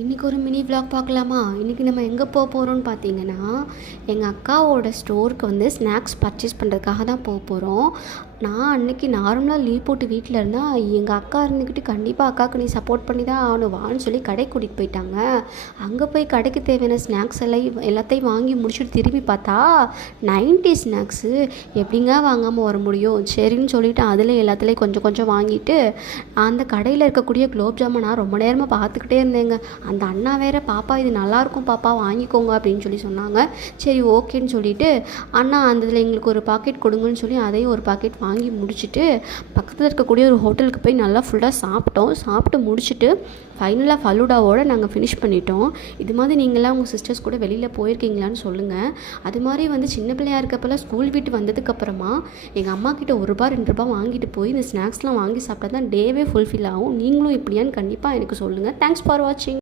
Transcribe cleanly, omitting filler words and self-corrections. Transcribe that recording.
இன்றைக்கி ஒரு mini vlog பார்க்கலாமா? இன்றைக்கி நம்ம எங்கே போகிறோம்னு பார்த்தீங்கன்னா, எங்கள் அக்காவோட ஸ்டோருக்கு வந்து ஸ்நாக்ஸ் பர்ச்சேஸ் பண்ணுறதுக்காக தான் போகிறோம். நான் அன்றைக்கி நார்மலாக லீவ் போட்டு வீட்டில் இருந்தால் எங்கள் அக்கா இருந்துக்கிட்டு கண்டிப்பாக அக்காவுக்கு நீ சப்போர்ட் பண்ணி தான் ஆகணும் வான்னு சொல்லி கடைக்கு கூட்டிகிட்டு போயிட்டாங்க. அங்கே போய் கடைக்கு தேவையான ஸ்நாக்ஸ் எல்லாம் எல்லாத்தையும் வாங்கி முடிச்சுட்டு திரும்பி பார்த்தா 90 ஸ்நாக்ஸு எப்படிங்க வாங்காமல் வர முடியும்? சரின்னு சொல்லிவிட்டு அதில் எல்லாத்துலேயும் கொஞ்சம் கொஞ்சம் வாங்கிட்டு அந்த கடையில் இருக்கக்கூடிய குலோப் ஜாமுன் நான் ரொம்ப நேரமாக பார்த்துக்கிட்டே இருந்தேங்க. அந்த அண்ணா வேறு பாப்பா இது நல்லாயிருக்கும் பாப்பா வாங்கிக்கோங்க அப்படின்னு சொல்லி சொன்னாங்க. சரி ஓகேன்னு சொல்லிவிட்டு அண்ணா அந்த இதில் எங்களுக்கு ஒரு பாக்கெட் கொடுங்கன்னு சொல்லி அதையும் ஒரு பாக்கெட் வாங்கி முடிச்சுட்டு பக்கத்தில் இருக்கக்கூடிய ஒரு ஹோட்டலுக்கு போய் நல்லா ஃபுல்லாக சாப்பிட்டோம். சாப்பிட்டு முடிச்சுட்டு ஃபைனலாக ஃபலூடாவோடு நாங்கள் ஃபினிஷ் பண்ணிட்டோம். இது மாதிரி நீங்களாம் உங்கள் சிஸ்டர்ஸ் கூட வெளியில் போயிருக்கீங்களான்னு சொல்லுங்கள். அது மாதிரி வந்து சின்ன பிள்ளையாக இருக்கப்பெல்லாம் ஸ்கூல் விட்டு வந்ததுக்கப்புறமா எங்கள் அம்மா கிட்ட ₹1 ₹2 வாங்கிட்டு போய் இந்த ஸ்நாக்ஸ்லாம் வாங்கி சாப்பிட்டா தான் டேவே ஃபுல்ஃபில் ஆகும். நீங்களும் இப்படியான்னு கண்டிப்பாக எனக்கு சொல்லுங்கள். தேங்க்ஸ் ஃபார் வாட்சிங்.